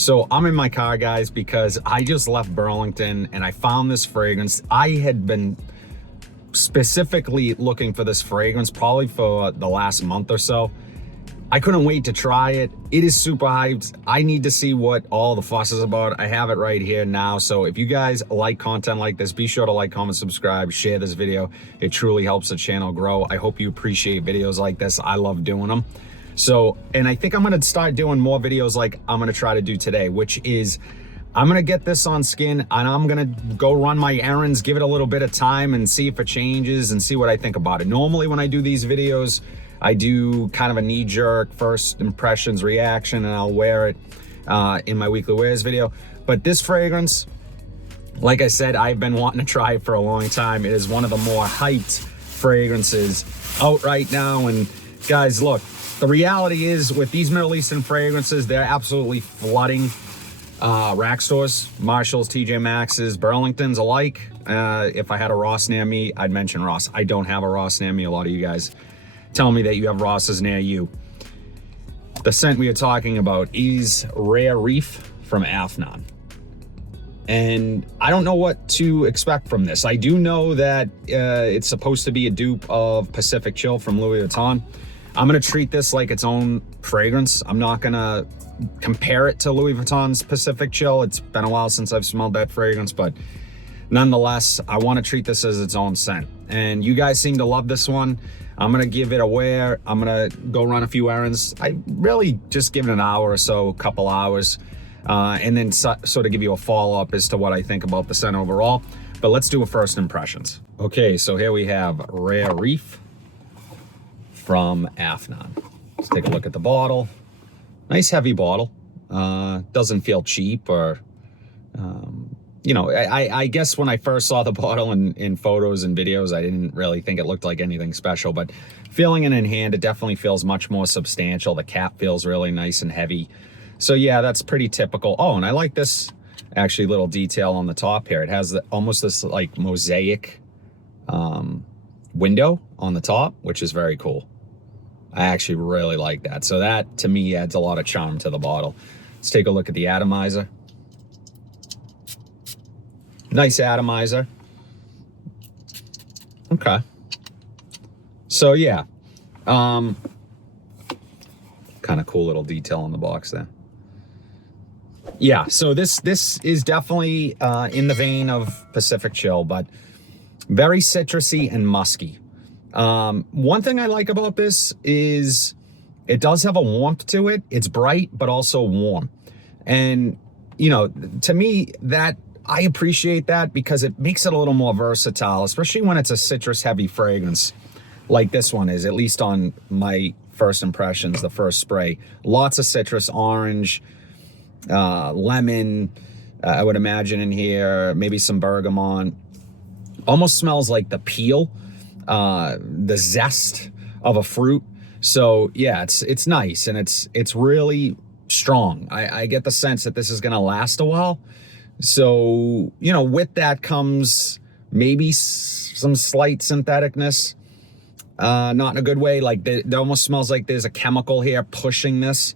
So I'm in my car, guys, because I just left Burlington and I found this fragrance. I had been specifically looking for this fragrance probably for the last month or so. I couldn't wait to try it. It is super hyped. I need to see what all the fuss is about. I have it right here now. So if you guys like content like this, be sure to like, comment, subscribe, share this video. It truly helps the channel grow. I hope you appreciate videos like this. I love doing them. So, and I think I'm gonna start doing more videos like I'm gonna try to do today, which is I'm gonna get this on skin and I'm gonna go run my errands, give it a little bit of time and see if it changes and see what I think about it. Normally when I do these videos, I do kind of a knee-jerk first impressions reaction and I'll wear it in my weekly wears video. But this fragrance, like I said, I've been wanting to try it for a long time. It is one of the more hyped fragrances out right now. And guys, look, the reality is with these Middle Eastern fragrances, they're absolutely flooding rack stores, Marshalls, TJ Maxx's, Burlington's alike. If I had a Ross near me, I'd mention Ross. I don't have a Ross near me. A lot of you guys tell me that you have Rosses near you. The scent we are talking about is Rare Reef from Afnan. And I don't know what to expect from this. I do know that it's supposed to be a dupe of Pacific Chill from Louis Vuitton. I'm gonna treat this like its own fragrance. I'm not gonna compare it to Louis Vuitton's Pacific Chill. It's been a while since I've smelled that fragrance, but nonetheless, I wanna treat this as its own scent. And you guys seem to love this one. I'm gonna give it a wear. I'm gonna go run a few errands. I really just give it an hour or so, a couple hours, and then sort of give you a follow-up as to what I think about the scent overall. But let's do a first impressions. Okay, so here we have Rare Reef from Afnan. Let's take a look at the bottle. Nice heavy bottle. Doesn't feel cheap or, you know, I guess when I first saw the bottle in photos and videos, I didn't really think it looked like anything special, but feeling it in hand, it definitely feels much more substantial. The cap feels really nice and heavy. So yeah, that's pretty typical. Oh, and I like this actually little detail on the top here. It has almost this like mosaic window on the top, which is very cool. I actually really like that. So that to me adds a lot of charm to the bottle. Let's take a look at the atomizer. Nice atomizer. Okay. So yeah. Kind of cool little detail on the box there. Yeah, so this is definitely in the vein of Pacific Chill, but very citrusy and musky. One thing I like about this is it does have a warmth to it. It's bright, but also warm. And, you know, to me, that I appreciate that because it makes it a little more versatile, especially when it's a citrus heavy fragrance like this one is, at least on my first impressions, the first spray. Lots of citrus, orange, lemon, I would imagine in here, maybe some bergamot. Almost smells like the peel, the zest of a fruit. So yeah, it's nice and it's really strong. I get the sense that this is gonna last a while. So, you know, with that comes maybe some slight syntheticness, not in a good way. Like it almost smells like there's a chemical here pushing this.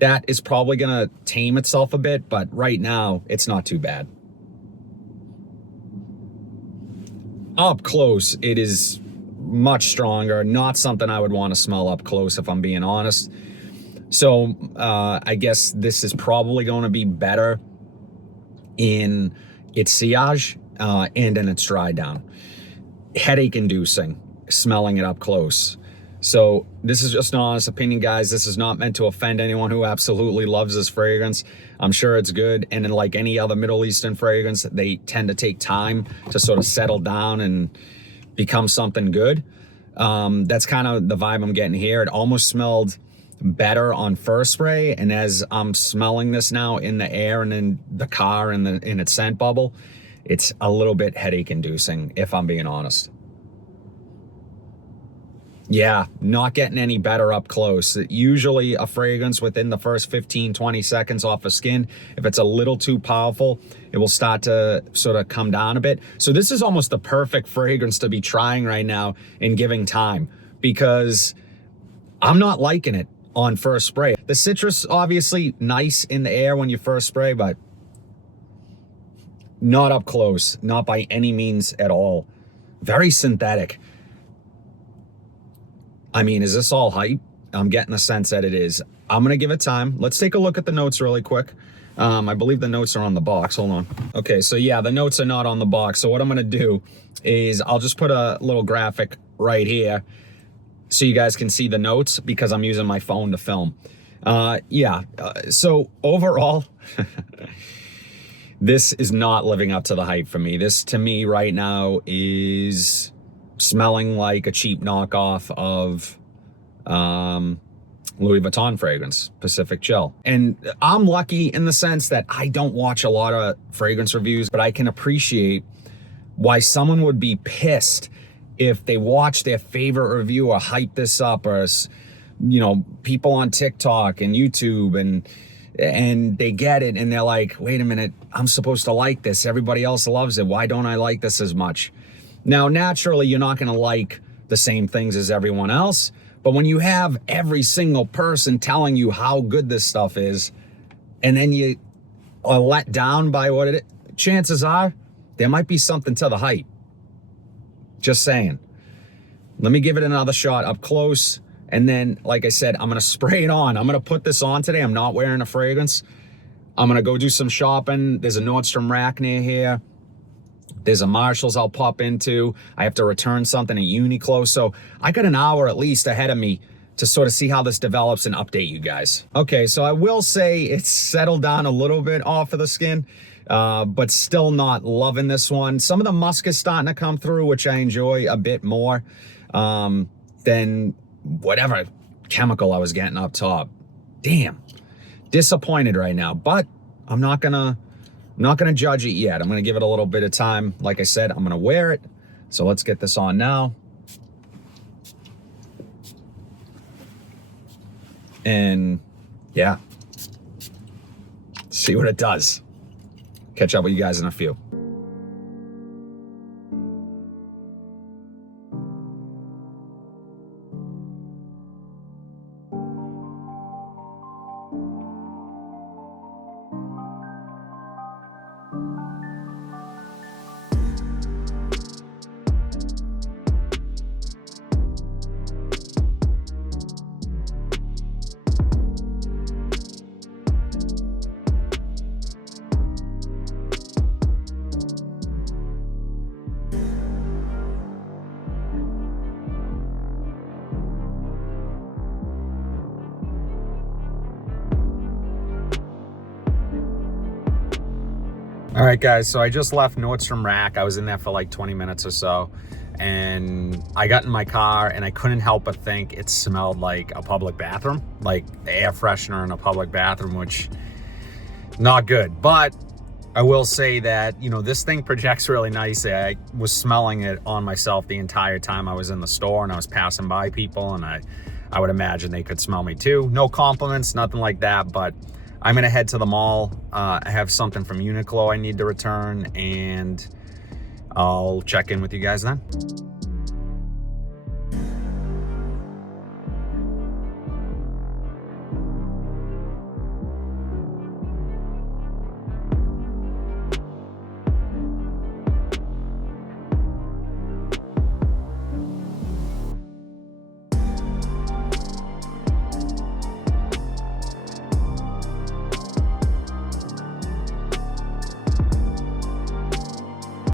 That is probably gonna tame itself a bit, but right now it's not too bad. Up close, it is much stronger. Not something I would want to smell up close if I'm being honest. So I guess this is probably going to be better in its sillage and in its dry down. Headache inducing, smelling it up close. So this is just an honest opinion, guys. This is not meant to offend anyone who absolutely loves this fragrance. I'm sure it's good. And then like any other Middle Eastern fragrance, they tend to take time to sort of settle down and become something good. That's kind of the vibe I'm getting here. It almost smelled better on first spray. And as I'm smelling this now in the air and in the car and in its scent bubble, it's a little bit headache inducing, if I'm being honest. Yeah, not getting any better up close. Usually a fragrance within the first 15, 20 seconds off of skin, if it's a little too powerful, it will start to sort of come down a bit. So this is almost the perfect fragrance to be trying right now and giving time, because I'm not liking it on first spray. The citrus, obviously nice in the air when you first spray, but not up close, not by any means at all. Very synthetic. I mean, is this all hype? I'm getting the sense that it is. I'm gonna give it time. Let's take a look at the notes really quick. I believe the notes are on the box. Hold on. Okay, so yeah, the notes are not on the box. So what I'm gonna do is I'll just put a little graphic right here so you guys can see the notes because I'm using my phone to film. So overall, this is not living up to the hype for me. This, to me, right now is smelling like a cheap knockoff of Louis Vuitton fragrance, Pacific Chill. And I'm lucky in the sense that I don't watch a lot of fragrance reviews, but I can appreciate why someone would be pissed if they watch their favorite review or hype this up, or, you know, people on TikTok and YouTube and they get it and they're like, wait a minute, I'm supposed to like this. Everybody else loves it. Why don't I like this as much? Now, naturally, you're not going to like the same things as everyone else. But when you have every single person telling you how good this stuff is, and then you are let down by what it is, chances are there might be something to the hype. Just saying. Let me give it another shot up close. And then, like I said, I'm going to spray it on. I'm going to put this on today. I'm not wearing a fragrance. I'm going to go do some shopping. There's a Nordstrom rack near here. There's a Marshall's I'll pop into. I have to return something at Uniqlo. So I got an hour at least ahead of me to sort of see how this develops and update you guys. Okay, so I will say it's settled down a little bit off of the skin, but still not loving this one. Some of the musk is starting to come through, which I enjoy a bit more than whatever chemical I was getting up top. Damn, disappointed right now, but I'm not gonna judge it yet. I'm gonna give it a little bit of time. Like I said, I'm gonna wear it. So let's get this on now. And yeah, see what it does. Catch up with you guys in a few. All right, guys, so I just left Nordstrom Rack. I was in there for like 20 minutes or so, and I got in my car and I couldn't help but think it smelled like a public bathroom, like air freshener in a public bathroom, which not good. But I will say that, you know, this thing projects really nicely. I was smelling it on myself the entire time I was in the store, and I was passing by people, and I would imagine they could smell me too. No compliments, nothing like that, but I'm gonna head to the mall. I have something from Uniqlo I need to return, and I'll check in with you guys then.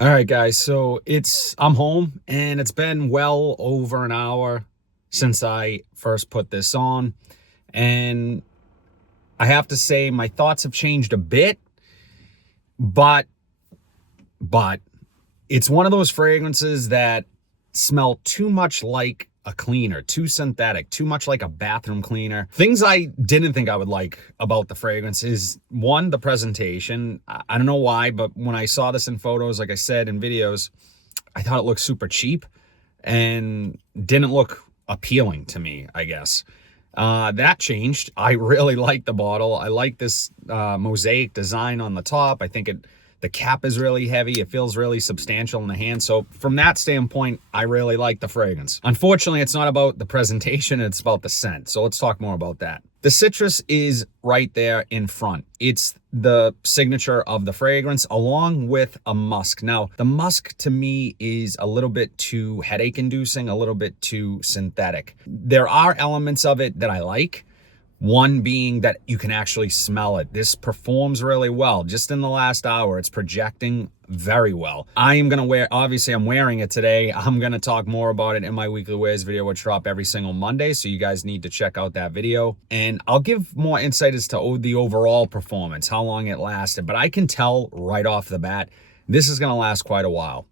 All right, guys, so I'm home, and it's been well over an hour since I first put this on, and I have to say my thoughts have changed a bit, but it's one of those fragrances that smell too much like a cleaner, too synthetic, too much like a bathroom cleaner. Things I didn't think I would like about the fragrance is, one, the presentation. I don't know why, but when I saw this in photos, like I said, in videos, I thought it looked super cheap and didn't look appealing to me, I guess. That changed. I really like the bottle. I like this mosaic design on the top. I think it The cap is really heavy. It feels really substantial in the hand. So from that standpoint, I really like the fragrance. Unfortunately, it's not about the presentation, it's about the scent. So let's talk more about that. The citrus is right there in front. It's the signature of the fragrance along with a musk. Now, the musk to me is a little bit too headache inducing, a little bit too synthetic. There are elements of it that I like. One being that you can actually smell it. This performs really well. Just in the last hour, it's projecting very well. I am going to wear, obviously I'm wearing it today. I'm going to talk more about it in my weekly wears video, which drop every single Monday. So you guys need to check out that video. And I'll give more insight as to the overall performance, how long it lasted. But I can tell right off the bat, this is going to last quite a while.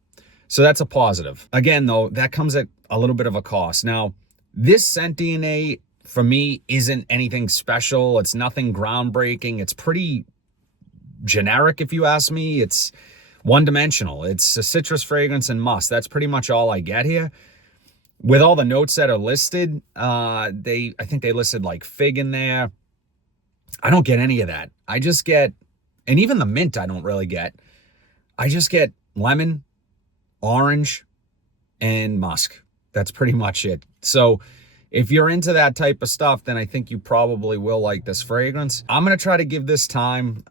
So that's a positive. Again, though, that comes at a little bit of a cost. Now, this scent DNA for me isn't anything special. It's nothing groundbreaking. It's pretty generic, if you ask me. It's one-dimensional. It's a citrus fragrance and musk. That's pretty much all I get here. With all the notes that are listed, I think they listed like fig in there. I don't get any of that. I just get, and even the mint I don't really get. I just get lemon, orange, and musk. That's pretty much it. So if you're into that type of stuff, then I think you probably will like this fragrance. I'm going to try to give this time,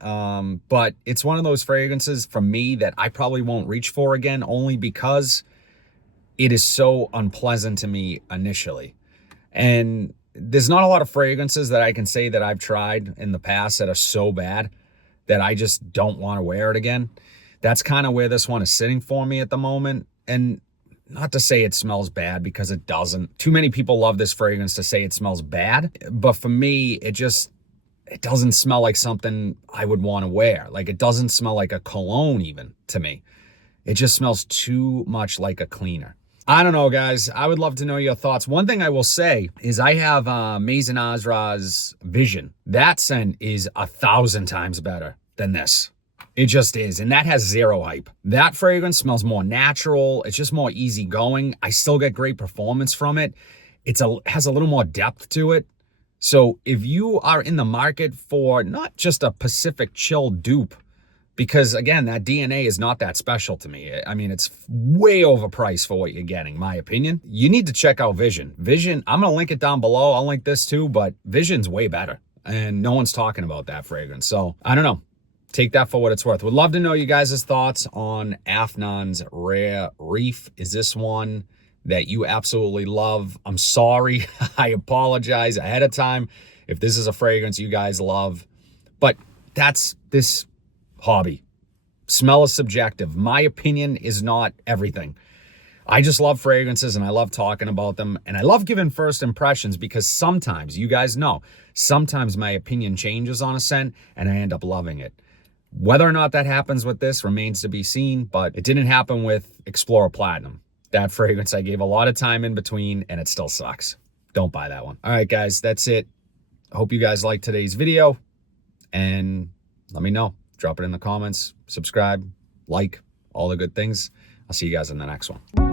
but it's one of those fragrances for me that I probably won't reach for again, only because it is so unpleasant to me initially. And there's not a lot of fragrances that I can say that I've tried in the past that are so bad that I just don't want to wear it again. That's kind of where this one is sitting for me at the moment. And not to say it smells bad, because it doesn't. Too many people love this fragrance to say it smells bad. But for me, it doesn't smell like something I would want to wear. Like, it doesn't smell like a cologne even to me. It just smells too much like a cleaner. I don't know, guys. I would love to know your thoughts. One thing I will say is I have Maison Azra's Vision. That scent is 1,000 times better than this. It just is. And that has zero hype. That fragrance smells more natural. It's just more easygoing. I still get great performance from it. Has a little more depth to it. So if you are in the market for not just a Pacific Chill dupe, because again, that DNA is not that special to me. I mean, it's way overpriced for what you're getting, my opinion. You need to check out Vision. Vision, I'm going to link it down below. I'll link this too, but Vision's way better. And no one's talking about that fragrance. So I don't know. Take that for what it's worth. Would love to know you guys' thoughts on Afnan's Rare Reef. Is this one that you absolutely love? I'm sorry. I apologize ahead of time if this is a fragrance you guys love. But that's this hobby. Smell is subjective. My opinion is not everything. I just love fragrances and I love talking about them. And I love giving first impressions because sometimes, you guys know, sometimes my opinion changes on a scent and I end up loving it. Whether or not that happens with this remains to be seen, but it didn't happen with Explorer Platinum. That fragrance I gave a lot of time in between and it still sucks. Don't buy that one. All right, guys, that's it. I hope you guys liked today's video and let me know. Drop it in the comments, subscribe, like, all the good things. I'll see you guys in the next one.